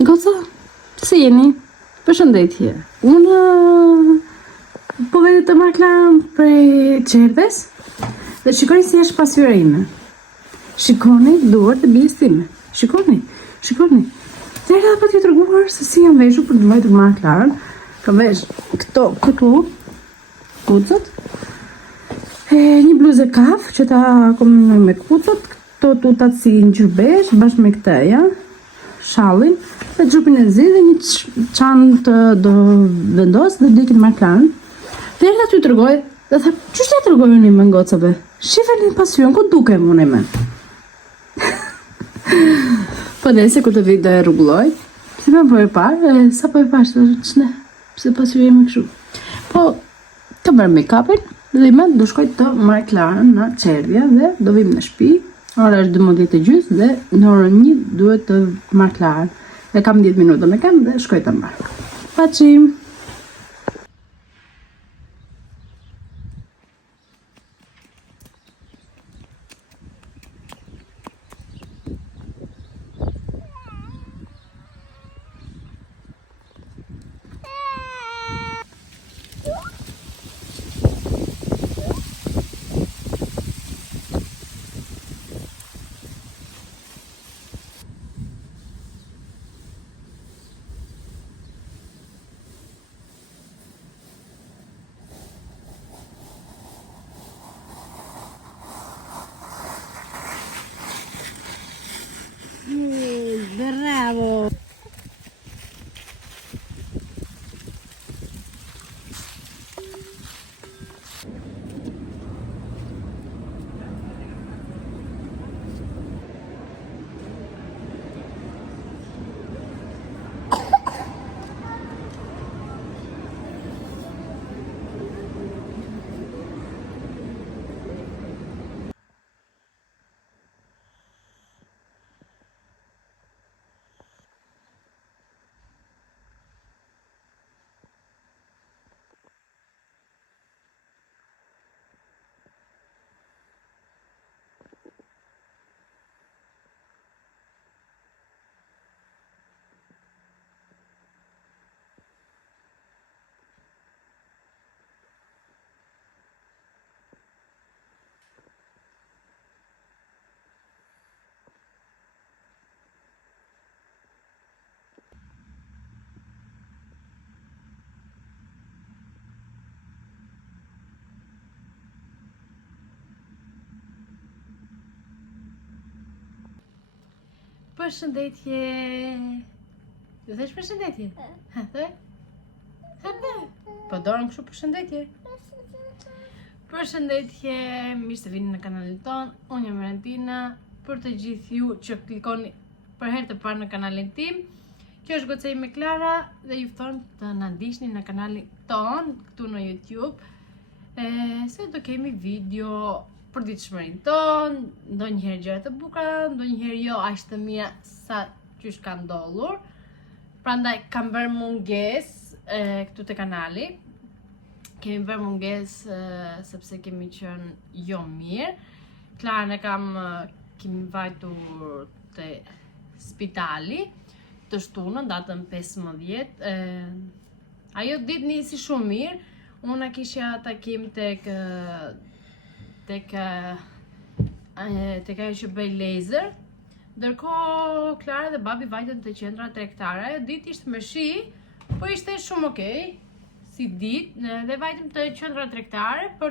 Goca, si jeni? Përshëndetje. Unë po vetë të marrë Klarën prej Çerdhes dhe shikoni si është pasyra ime. Shikoni duart e bijës time. Shikoni. Të edhe pa t'ju treguar se si jam veshur për të vajtur marrë Klarën. Kam vesh këtu kucët. Një bluzë kaf që ta kombinoj me kucët. Këto tutat si ngjyrë bezh bashkë me këtë, ja. Shallin, dhe xhupin e zi dhe një çantë do vendos dhe do ikin marrë Klarën. Dhe erdha t'ju tregoj dhe tha, ç'është ja tregoj unë me gocave? Shifeni pasyrën, ku dukem unë me? Po dhe se ku të vit do e rregulloj. Si më po e parë, sa po e parë, ç'ne? Pse pasyrë jemi kështu? Po, kam bërë make-upin dhe më do shkoj të marrë Klarën në Çerdhje dhe do vim në shtëpi. Ora është 12:30 dhe në orën 1 duhet të marrë Klarën. Dhe kam 10 minuta me kam dhe shkoj të marrë. Paçim! Bravo! Përshëndetje. Do thesh përshëndetje? Ha, the? Ha, the? Po dorën kështu përshëndetje. Përshëndetje, mirë se vini në kanalin ton. Unë jam Valentina. Për të gjithë ju që klikoni për herë të parë në kanalin tim, kjo është goca ime Klara dhe ju fton të na ndiqni në kanalin ton këtu në YouTube. Se do kemi video për ditëshmërinë tonë, ndonjëherë gjëra të bukura, ndonjëherë jo aq të mira sa ç'është ka ndodhur. Prandaj kam bërë mungesë këtu te kanali. Kemi bërë mungesë sepse kemi qenë jo mirë. Klarën e kemi vajtur te spitali të shtunën, datën 15. Ajo ditë nisi shumë mirë. Unë kisha takim tek ajo që bëj laser, ndërkohë Klara dhe babi vajtën te qendra tregtare. Ajo ditë ishte me shi, po ishte shumë okay, si ditë, dhe vajtëm te qendra tregtare për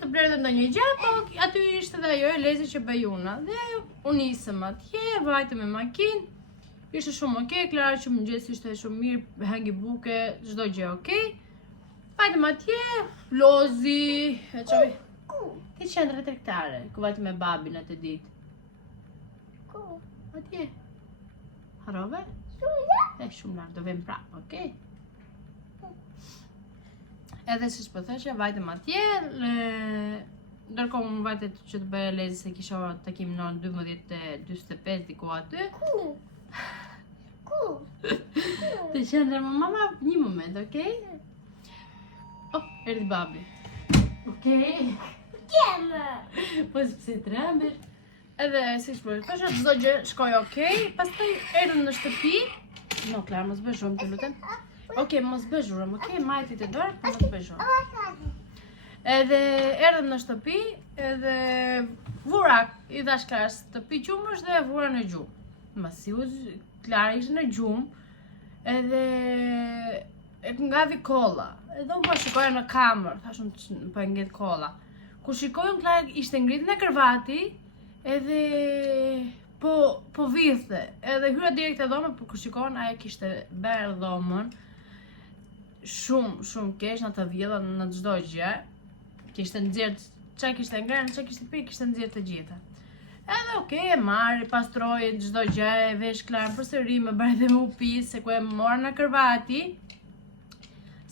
të blerë ndonjë gjë, po aty ishte dhe ajo e laser që bëj unë. Dhe unë nisëm atje, vajtëm me makinë, ishte shumë okay. Klara që mëngjesi ishte shumë mirë, hangi buke, çdo gjë okay. Vajtëm atje, lozi, e qoj, ti qendra tregtare, ku vajtëm me babin atë ditë. Ku? Atje. Harove? Shumë lartë, do vem prapë, okej? Edhe si shpo thëshe, vajtëm atje, ndërkohë më vajtet që të bëja lezi se kisha takim në orën 12:45 diku aty. Ku? Të qendra më mama, një moment, okej? Erdi babi. Okej. Kemë. Po sepse trembesh. Edhe si shpër, thosha çdo gjë shkoi okay, pastaj erdhëm në shtëpi. No, Klar, mos bëj shumë, të lutem. Okej, mos bëj zhurmë, okej, majti të dorë, po mos bëj zhurmë. Edhe erdhëm në shtëpi, edhe vura, i dash Klarës shtëpi qumësh dhe vura në gjumë. Masi Klara ishte në gjumë, edhe e ngavi kolla. Edhe unë po shikoja në kamër, thashun po e ngjet kolla. Kur shikojun Klara ishte ngritur në kërvati, edhe po vithte, edhe hyra direkt e dhomën, por kur shikon ajo kishte bërë dhomën shumë keq në të vjedha në çdo gjë. Kishte nxjerr çka kishte ngrënë, çka kishte pirë, kishte nxjerr të gjitha. Edhe okay, e marri, pastroi çdo gjë, e vesh Klarën përsëri, më bëri dhe mu pis, se ku e mora në kërvati.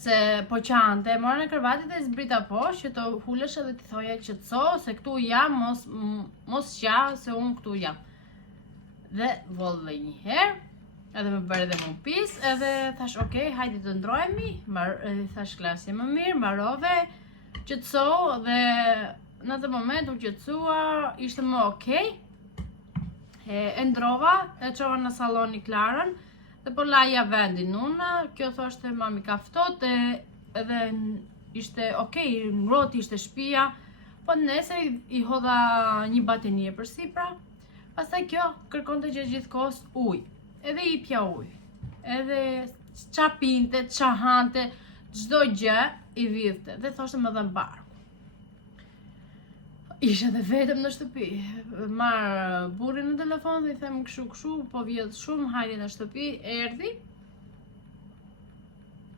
Se po qante, e mora në kërvati dhe zbrita poshtë, që të hulesh edhe t'i thoja qetëso, se këtu jam, mos qa, se unë këtu jam. Dhe vollë një herë, edhe më bëri dhe mu pis, edhe thash, okay, hajde të ndrohemi, thash Klarës je më mirë, mbarove, qetëso, dhe në atë moment u qetësua, ishte më okay. E ndrova, e çova në sallon Klarën, dhe po laja vendin una, kjo thoshte mami ka ftohtë, edhe ishte okay, ngroti ishte shtëpia, po nesër i hodha një batenie përsipra, pastaj kjo kërkonte gjithkohës ujë, edhe i pja ujë, edhe qa pinte, qa hante, çdo gjë i vidhte, dhe thoshte më dhe barku. Isha dhe vetëm në shtëpi, marr burrin në telefon dhe i them kështu, po vjedh shumë, hajde në shtëpi, erdhi.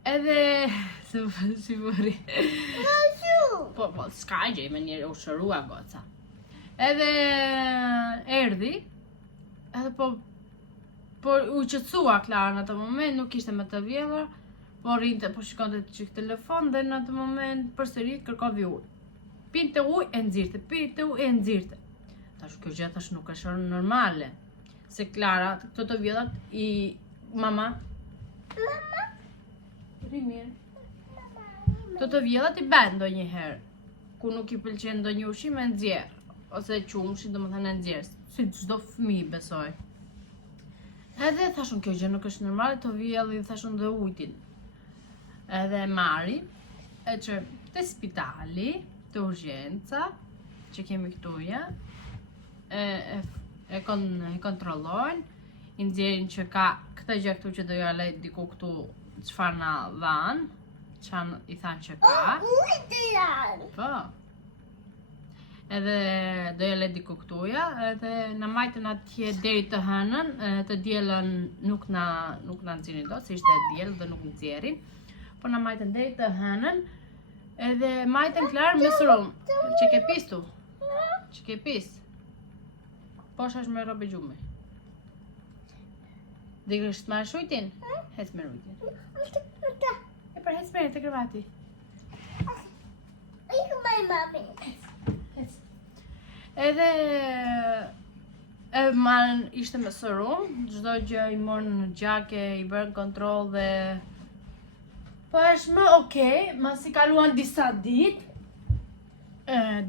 Edhe si burri. Po, s'ka gjë, më njerë u shërua goca. Edhe erdhi, edhe po u qetësua Klara në atë moment, nuk ishte më të vjedhur, po rrinte, po shikonte çik telefon dhe në atë moment përsëri kërkovi ujë. Pinte ujë e nxirrte, Tash kjo gjë tash nuk është normale. Se Klara, këto të vjedhat i mama. Rimir. Këto të vjedhat i bën ndonjëherë. Ku nuk i pëlqen ndonjë ushqim e nxjerr, ose qumshi, domethënë e nxjerr, si çdo fëmijë besoj. Edhe thashun kjo gjë nuk është normale, të vjedhi thashun dhe ujin. Edhe marri, e çë te spitali, të urgjenca, që kemi këtuja, e kontrollojnë, i nxjerrin që ka këtë gjë këtu që do ja lej diku këtu çfarë na dhan, çfarë i thanë që ka. Po. Edhe do ja lej diku këtuja, edhe na majtën atje deri të hënën, të dielën nuk na nxjerrin dot, se ishte diell dhe nuk nxjerrin. Po na majtën deri të hënën. Edhe majtën Klarë me sërum, që ke pis tu? Që ke pis? Po shash me robe gjume. Dhe kështë marrë shujtin? Hec me rujtin. E për hec me të kërvati. Edhe ishte me sërum, çdo gjë i morën në gjake, i bërën kontroll dhe po është më okay, masi kaluan disa ditë,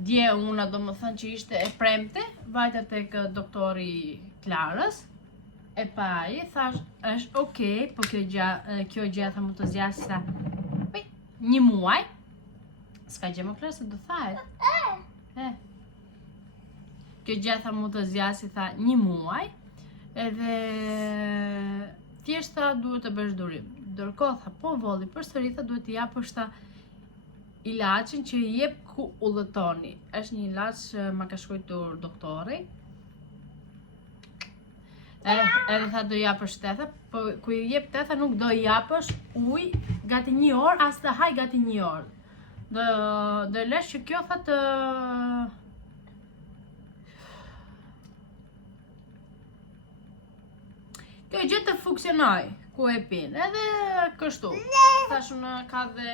dje una do më thënë që ishte e premte, vajta tek doktori Klarës, e pa i, thash, është okay, po kjo gjë tha mu të zjasë sa një muaj, s'ka gjë më Klarë se do thajet. Kjo gjë tha mu të zjasë tha një muaj, edhe thjeshta duhet të bësh durim. Ndërkohë tha po volli përsëri tha duhet t'i japësh ta ilaçin që i jep ku udhëtoni. Është një ilaç që ma ka shkruar doktori. Edhe tha do japësh te, po ku i jep te tha nuk do i japësh ujë gati 1 orë, as të haj gati 1 orë. Do lesh që kjo tha të kjo gjë të funksionoj, ku e pin, edhe kështu. Thashun ka dhe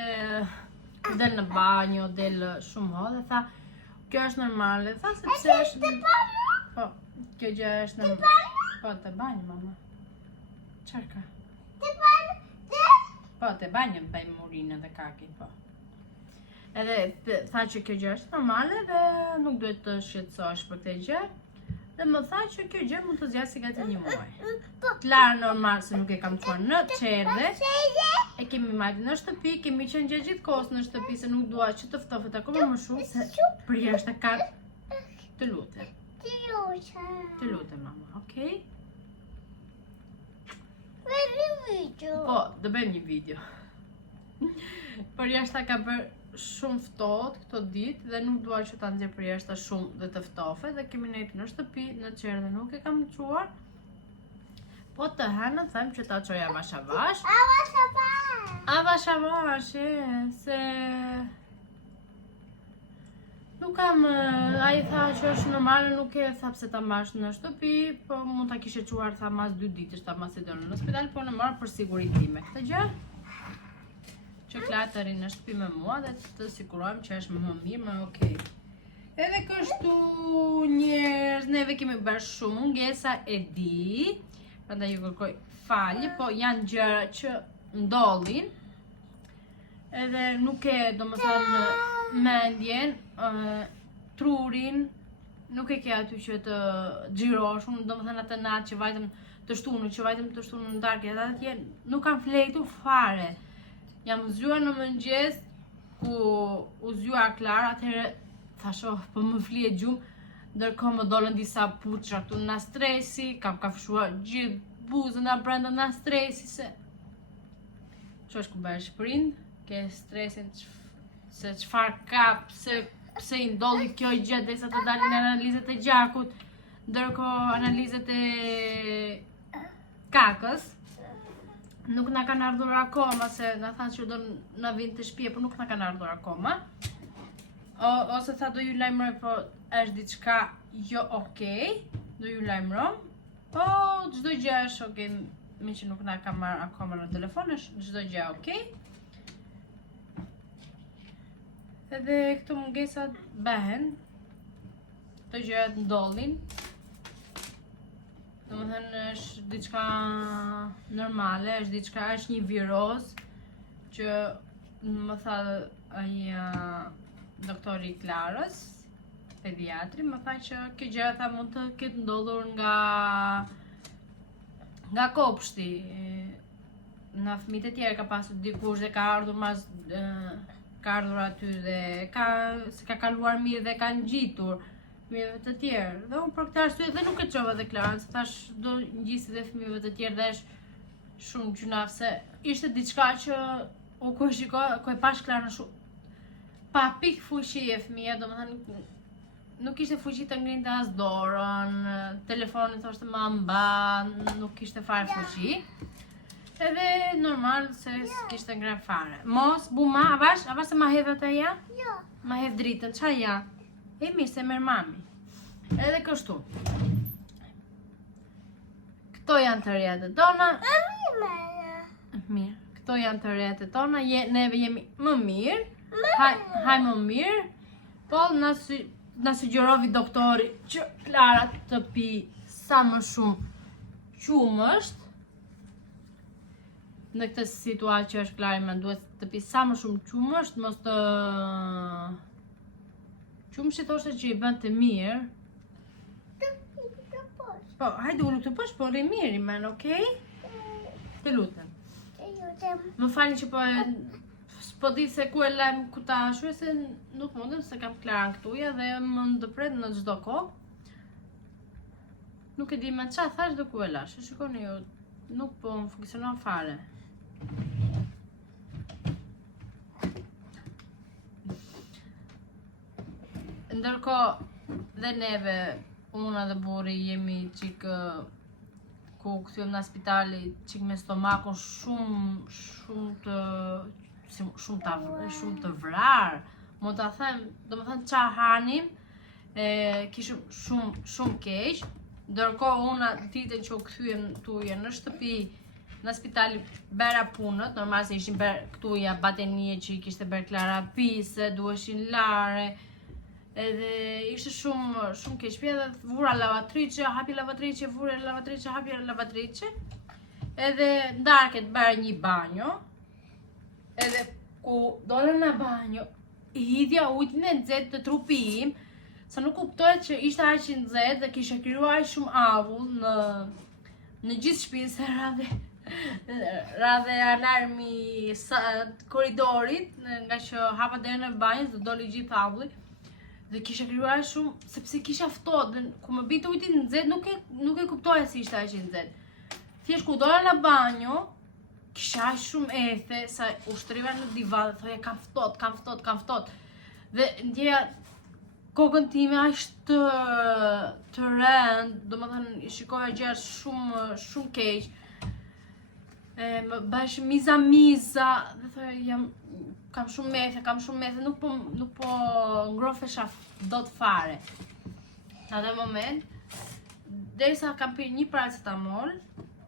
del në banjo, del shumë ho, dhe tha, kjo është normale, tha sepse është... Po, kjo gjë është normale. Po, të banjo, mama. Qarë ka? Të banjo, po, të banjo më bëjmë urinë dhe kakin, po. Edhe tha që kjo gjë është normale dhe nuk duhet të shqetësohesh për këtë gjë. Dhe më tha që kjo gjë mund të zgjasë gati 1 muaj. Klarë normal se nuk e kam çuar në çerdhe. E kemi marrë në shtëpi, kemi qenë gjatë gjithë kohës në shtëpi se nuk dua që të ftohet akoma më shumë se për jashtë ka të lutem. Të lutem mama, okay? Po, do bëjmë një video. Për jashtë ka bërë shumë ftohtë këto ditë dhe nuk dua që ta nxjerr për jashtë shumë dhe të ftohet dhe kemi nejtë në shtëpi, në çerdhe nuk e kam çuar. Po të hënën them që ta çoja avash avash. Avash avash, se nuk kam, ai tha që është normale, nuk e tha pse ta mbash në shtëpi, po mund ta kishe çuar tha mas 2 ditësh ta mos e donë në spital, po në marr për sigurinë time. Këtë gjë që Klara të rinë në shtëpi me mua dhe të sigurohem që është më mirë, më okej. Edhe kështu njerëz, neve kemi bërë shumë mungesa, e di, prandaj ju kërkoj falje, po janë gjëra që ndodhin. Edhe nuk e, domethënë, mendjen, trurin, nuk e ke aty që të xhirosh, domethënë atë natë që vajtëm të shtunën në darkë atje, nuk kam fletur fare. Jam zgjuar në mëngjes ku u zgjua Klara, atëherë thash, po më flie gjumë, ndërkohë më dolën disa puçra këtu nga stresi, kam kafshuar gjithë buzën nga brenda nga stresi se çosh ku bëhesh prind, ke stresin se çfarë ka, pse i ndolli kjo gjë derisa të dalin analizat e gjakut, ndërkohë analizat e kakës nuk na kanë ardhur akoma, se na thanë që do na vinë të shtëpia, por nuk na kanë ardhur akoma. Ose tha do ju lajmëroj, po është diçka jo okej, do ju lajmëroj. Po çdo gjë është okej, me që nuk na ka marrë akoma në telefon, është çdo gjë okej. Edhe këto mungesat bëhen, këto gjërat ndodhin. Domethënë është diçka normale, është një viroz që më tha ai doktori i Klarës, pediatri, më tha që kjo gjë tha mund të ketë ndodhur nga kopshti. Në fëmijët e tjerë ka pasur dikush dhe ka ardhur ka ardhur aty dhe ka kaluar mirë dhe ka ngjitur fëmijëve të tjerë. Dhe unë për këtë arsye dhe nuk e çova dhe Klarën, se thash do ngjisi dhe fëmijëve të tjerë dhe është shumë gjunaf, se ishte diçka që u ku e pash Klarën shumë pa pik fuqi e fëmija, domethënë nuk kishte fuqi të ngrinte as dorën, telefonin thoshte ma mba, nuk kishte fare fuqi. Edhe normal se s'kishte ngre fare. Mos bu ma, avash se ma hedh atë ja? Jo. Ma hedh dritën, qa ja? E mirë se merr mami. Edhe kështu. Këto janë të rejat e tona. Mirë. Këto janë të rejat e tona. Neve jemi më mirë. Haj më mirë. Po na sugjerovi doktori që Klara të pi sa më shumë qumësht. Në këtë situatë që është Klara, më duhet të pi sa më shumë qumësht, mos të qumështi thoshte që i bën të mirë. Po, hajde ulu të poshtë, po rri mirë i men, okej? Të lutem. Më falni që po di se ku e lajm ku ta ashtu, se nuk mundem se kam Klarën këtuja dhe më ndëpret në çdo kohë. Nuk e di me çfarë thash dhe ku e lash. Shikoni ju, nuk po më funksionon fare. Ndërkohë dhe neve, unë dhe burri jemi qik ku këthyem në spitali qik me stomakun shumë të vrarë. Mo ta them, do më thënë qa hanim, kishëm shumë keq. Ndërkohë unë ditën që u këthyem tuja në shtëpi, në spitali bera punët, normal se ishin bërë këtuja batenie që i kishte bërë Klara pise, duheshin lare. Edhe ishte shumë keq, edhe vura lavatrice, hapi lavatrice, vura lavatrice, hapi lavatrice. Edhe ndarket bërë një banjo. Edhe ku dole në banjo, hidhja ujtën e nxehtë të trupi im, sa nuk kuptohet që ishte aq i nxehtë dhe kishe krijuar aq shumë avull në gjithë shtëpinë se radhe alarmi korridorit, nga që hapa derën e banjës dhe doli gjithë avulli. Dhe kisha krijuar shumë sepse kisha ftohtë dhe ku më binte ujti i nxehtë nuk e kuptoja si ishte aq i nxehtë. Thjesht ku dola në banjo, kisha aq shumë ethe sa ushtriva në divan dhe thoja kam ftohtë. Dhe ndjeja kokën time aq të rënd, domethënë shikoja gjëra shumë keq. Më bash miza dhe thoya kam shumë methe, nuk po ngrofesha dot fare. Në atë moment, derisa kam pirë një paracetamol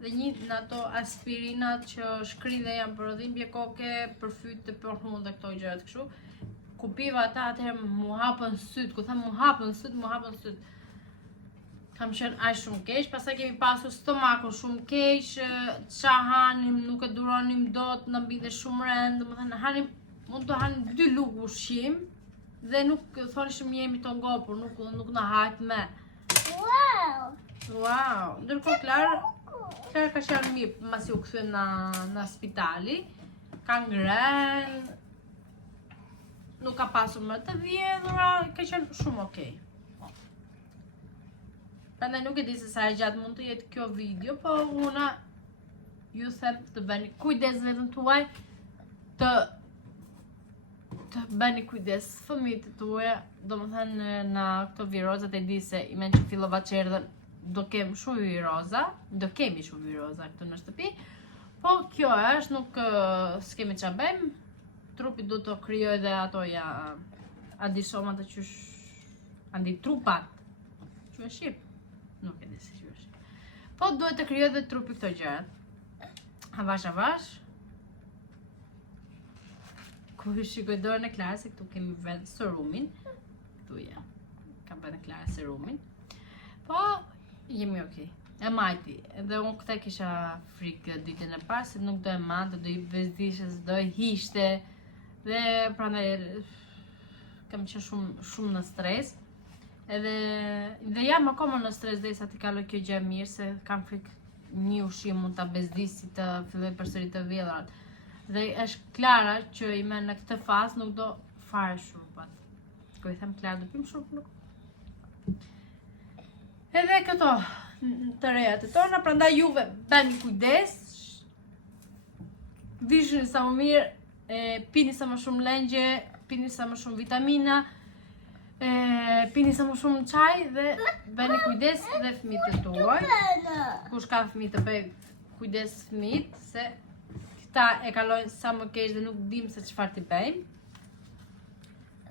dhe një në ato aspirinat që shkrin dhe janë për dhimbje koke, për fyt të përhull dhe këto gjërat kështu. Ku piva ata atëherë mu hapën syt, ku tham mu hapën syt. Kam qenë aq shumë keq, pastaj kemi pasur stomakun shumë keq, ça hanim nuk e duronim dot, na mbinte shumë rënd, domethënë mund të hanim 2 lugë ushqim dhe nuk thonishim jemi të ngopur, nuk na hajt me. Wow! Ndërkohë Klara ka qenë mirë pasi u kthye në spitali. Ka ngrënë, nuk ka pasur më të vjedhura, ka qenë shumë okej. Prandaj nuk e di se sa e gjatë mund të jetë kjo video, po una ju them të bëni kujdes vetëm tuaj, të bëni kujdes fëmijët tuaj, domethënë në këto virozat e di se i men që fillova çerdhën, do kemi shumë viroza këtu në shtëpi, po kjo është, nuk s'kemi ç'a bëjmë, trupi do të krijojë dhe ato antisomat të qysh antitrupat. Që e shqip? Nuk e di si që e shqip. Po duhet të krijojë dhe trupi këto gjërat. Avash. Ku shikoj dorën e Klarës, se këtu kemi vetë serumin. Këtu kam vetë Klarë serumin. Po, jemi okej. E majti, edhe unë këta kisha frikë ditën e parë, se nuk do e mante, do i bezdishes, do e hishte, dhe prandaj kam qenë shumë në stres, dhe jam akoma në stres dhe sa t'i kaloj kjo gjë mirë, se kam frikë një ushqim mund t'a bezdisi të filloj përsëri të vjedhurat. Dhe është Klara që i me në këtë fazë nuk do fare shurpat. Ko i them Klara do pim shurp nuk. Edhe këto të rejat e tona, prandaj juve bëni kujdes, vishni sa më mirë, pini sa më shumë lengje, pini sa më shumë vitamina, pini sa më shumë çaj dhe bëni kujdes dhe fëmijët e tuaj. Kush ka fëmijë të bëj kujdes fëmijët, se këta e kalojnë sa më keq dhe nuk dim se çfarë t'i bëjmë.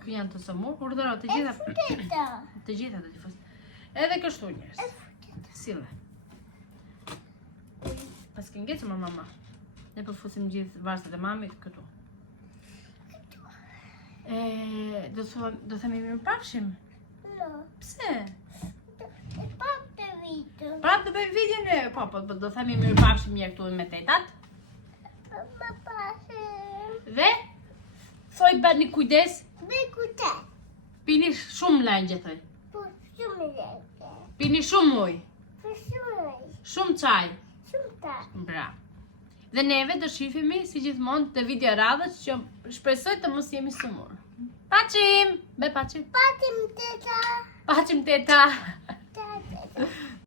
Ku janë të sëmur, urdhëro të gjitha do t'i fus. Edhe kështu njerëz. Sille. Pas ke ngecë më mama. Ne përfusim gjithë varzët e mamit këtu. Do themi mirë pafshim? No. Pse? Prap të video. Prap të bëjmë video ne? Po, do themi mirë pafshim njerë këtu me tetat. Më pafshim. Dhe? Thoj bëni kujdes. Me kujdes. Pini shumë lengje, thoj. Po shumë lengje. Pini shumë ujë. Po shumë. Shumë çaj. Shumë ta. Bra. Dhe neve do shifemi si gjithmonë të video radhës që shpresoj të mos jemi sëmur. Paçim! Be paçim. Patim teta. Paçim teta. Teta.